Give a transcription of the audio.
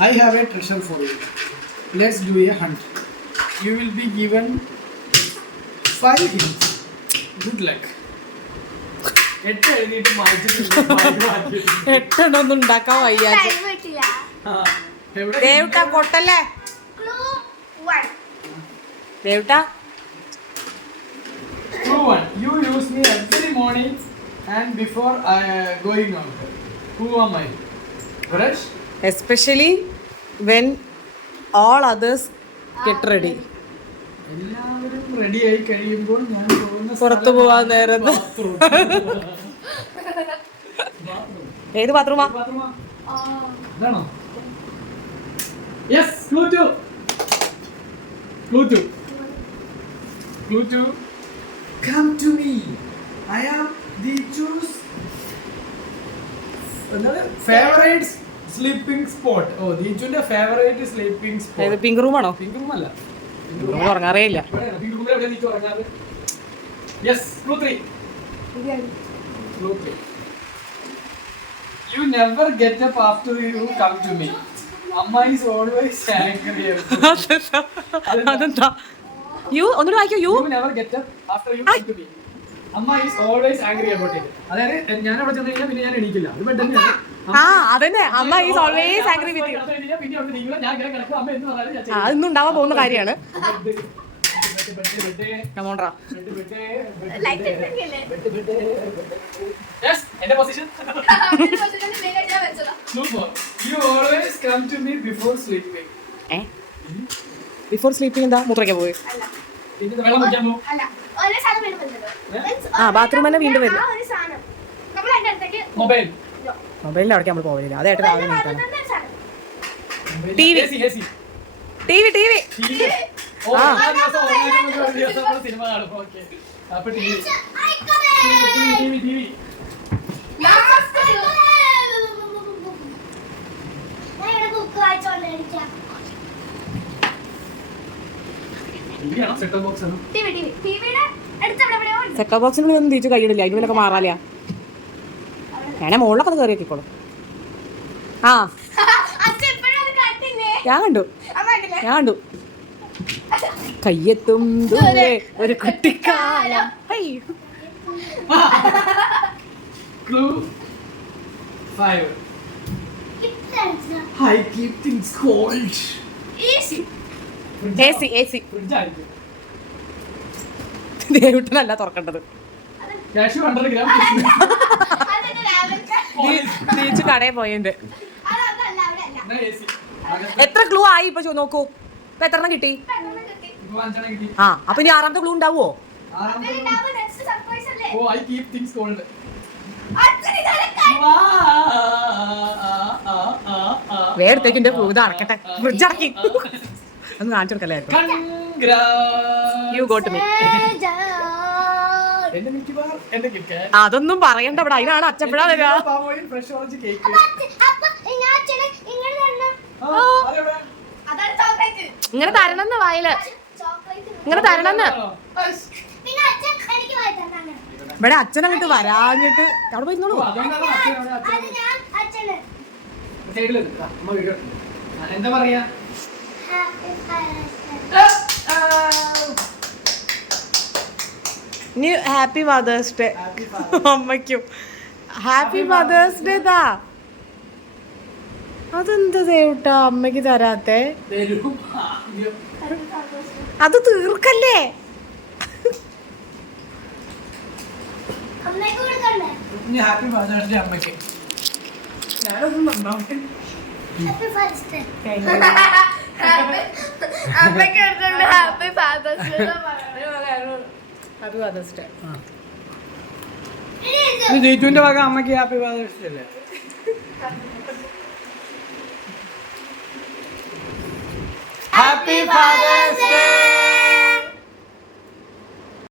I have a treasure for you. Let's do a hunt. You will be given 5 hints. Good luck. 8 എഴുതിയിട്ട് മാറ്റിയിട്ടുണ്ട്. 8 ഒന്നും ഉണ്ടാക്കാൻ വയ്യ. ദേവുട്ടാ കൊട്ടല്ലേ? ദേവുട്ടാ Clue 1. You use me every morning and before going out. Who am I? Brush? Especially when all others get ready. എല്ലാവരും ready ആയി കഴിയുമ്പോൾ ഞാൻ പുറത്തു പോവാൻ നേരത്ത്. ഏത് ബാത്റൂമാ? ഇതാണോ? Yes, clue 2. Clue 2. Clue 2. Come to me. I am the choose. Another favorite sleeping spot. Oh, Dichuന്റെ favorite sleeping spot. ഏത് പിങ്ക് റൂമാണോ? Pink room അല്ല. റൂമിൽ ഉറങ്ങാറേ ഇല്ല. Pink room എവിടെ നീ ഉറങ്ങാറ്? Yes, clue 3. Clue 3. You never get up after you come to me. Amma is always angry. അതെന്താ? U ഒന്നുകൂടി വായിക്കൂ. You never get up after you come to me. Amma is always angry about it. അതായത് ഞാൻ അവിടെ ചെന്ന് കഴിഞ്ഞാൽ പിന്നെ ഞാൻ എണീക്കില്ല. അത് പെട്ടെന്ന് അതന്നെ. അമ്മ is always angry with you. അതൊന്നും ഉണ്ടാവാൻ പോകുന്ന കാര്യമാണ്. കമോൺറാ. Yes, എന്റെ position. You always come to me before sleeping. Before sleeping എന്താ? മൂത്രയ്ക്കാൻ പോയി. വെള്ളം കുടിക്കാൻ പോകും. ബാത്റൂം തന്നെ വീണ്ടും വരും. മൊബൈൽ. മൊബൈലിൽ അടയ്ക്കാൻ നമ്മൾ പോവില്ല. അതായിട്ട് രാവിലെ നീട്ടാണ്. TV. സിനിമ കാണും. ഓക്കെ, അപ്പൊ ടി വി. സെറ്റ് ടോപ്പ് ബോക്സിനുള്ളിൽ ഒന്നും തിരിച്ചു കൈയിടില്ല. അതിന് വിലൊക്കെ മാറാലിയാ. ഞാനെ മുകളിലൊക്കെ കയറി വെക്കിക്കോളും. ഞാൻ കണ്ടു. കയ്യെത്തും ദൂരെ ഒരു കുട്ടിക്കാലം. Clue 5. I keep things cold. AC. ദേവുട്ടനല്ല തുറക്കേണ്ടത്. Cashew 100 gram. തിരിച്ചു കടയിൽ പോയിണ്ട്. എത്ര ക്ലൂ ആയി ഇപ്പൊ നോക്കൂ. ഇപ്പൊ എത്ര എണ്ണം കിട്ടി? അപ്പൊ ഇനി 6ാമത്തെ ക്ലൂ ഉണ്ടാവോ? Oh, I keep things cold. വേടത്തേക്ക് എന്റെ ക്ലൂ ഇത് അടക്കട്ടെ. ഫ്രിഡ്ജ് അടക്കി ഒന്ന് കാണിച്ചു കൊടുക്കല്ലായിരുന്നു. You go to me. അതൊന്നും പറയണ്ട ഇവിടെ. അതിനാണ് അച്ചപ്പഴ തരാ. ഇങ്ങനെ തരണമെന്ന് വായില്. ഇങ്ങനെ തരണമെന്ന്. ഇവിടെ അച്ഛനങ്ങോട്ട് വരാഞ്ഞിട്ട് അവിടെ പോയിരുന്നോളൂ. എന്താ പറയാ? ഇനി ഹാപ്പി മദേഴ്സ് ഡേ അമ്മയ്ക്കും. ഹാപ്പി മദേഴ്സ് ഡേ താ. അതെന്താ ദേവുട്ടാ അമ്മയ്ക്ക് തരാത്തെ? അത് തീർക്കല്ലേ. ഹാപ്പി ഫാദേഴ്സ് ഡേ അമ്മയ്ക്ക്. ഞാനൊന്നും നന്നാവും. Happy father's day. ജയിച്ചുവിന്റെ വക അമ്മയ്ക്ക് ഹാപ്പി ഫാദേഴ്സ് ഡേ അല്ലേ? Happy father's day.